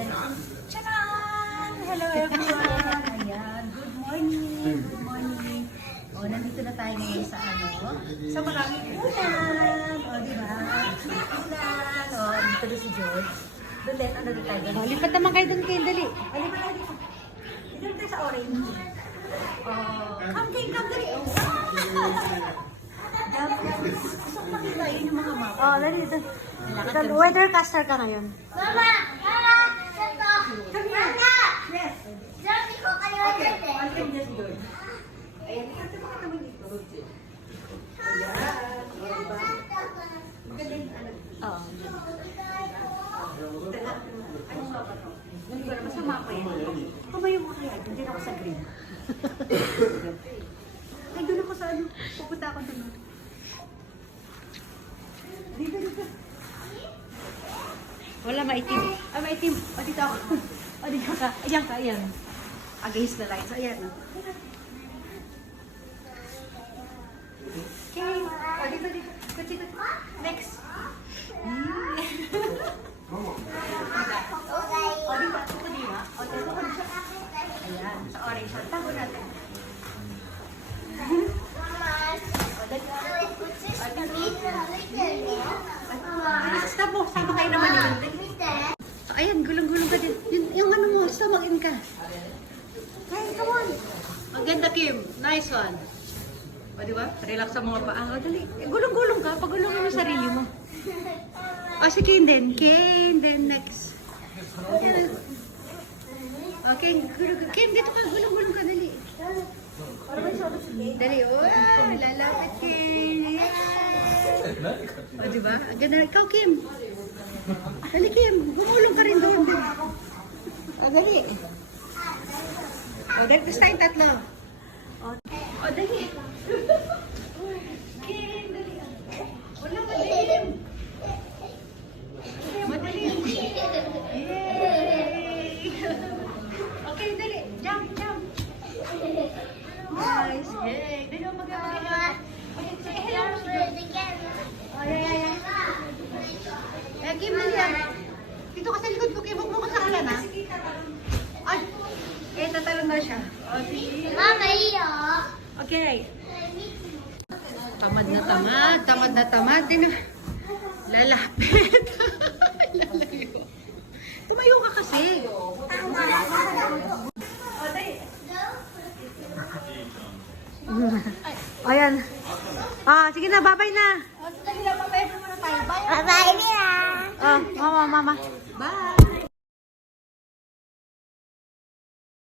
Tcharan! Hello everyone! Ayan, good morning! Good morning! O, nandito na tayo ngayon sa sa maraming ulan! O, di ba? Ulan! O, dito na si George. Doon din, ano na tayo? Oh, lipat naman kayo dun, Ken. Dali. Ay, lipat tayo dito. Dito na tayo sa orange. O, come Ken, come dali! O, gusto ko makita yun yung mga map. Oh, dali. Weathercaster ka ngayon. Mama! Mama! Ito! Mama! Yes! Sabi ko kayo Okay, ulit eh. one thing just good. Ayan, ikata mo ka naman dito. Ayan. Magaling, ano. Oo. Dala. Ano nga ba ito? Hindi ko na masama pa yan. Tumayo mo kaya, hindi na ako sa green. Ay, doon ako sa ano. Pupunta ako doon. Dito, dito. Wala, maitim. Ah, maitim. O, dito ako. O, dito ka. Ayan ka, ayan. Against the lights. Ayan. Okay. O, dito, dito. Dito. Next. O, dito. Ito dito. O, dito ko dito. Ayan. Sa orange. Tago natin. O, dito. Stop mo. Sama kayo naman yun. So, ayan, gulong-gulong ka din. Yung ano mo, stomach in ka. Hey, come on. Ang ganda, Kim. Nice one. O, di ba? Relax sa mga paa. O, dali. Gulong-gulong ka. Pagulongin mo sarili mo. O, si Ken din. Ken din. Next. Okay, gulong-gulong. Kim, dito ka. Gulong-gulong ka. Dali. Dali. O, lalapit, Ken. O, di ba? Ang ganda. Ikaw, Kim. Dali, Kim. Gumulong ka rin doon. O, dali. O, dali. Gusto tayong tatlo. O, dali. Kim, dali. Wala, madilim. Madilim. Yay! Okay, dali. Jump, jump. Nice. Yay. Dali mo mag-hello. Okay, sige, hello mo si George. Oh, yeah. Eh, Kim, dali yan. Dito ka sa likod ko, Kim. Huwag mo ko sa kalan, ha? Ay, eh, tatalon na siya. Okay. Mama, iyo. Okay. Tamad na tamad. Din na. Lalapit. Lalayo. Tumayo ka kasi. Ayan. Sige na, bye-bye na. Bye-bye, Mira. Mama. Bye.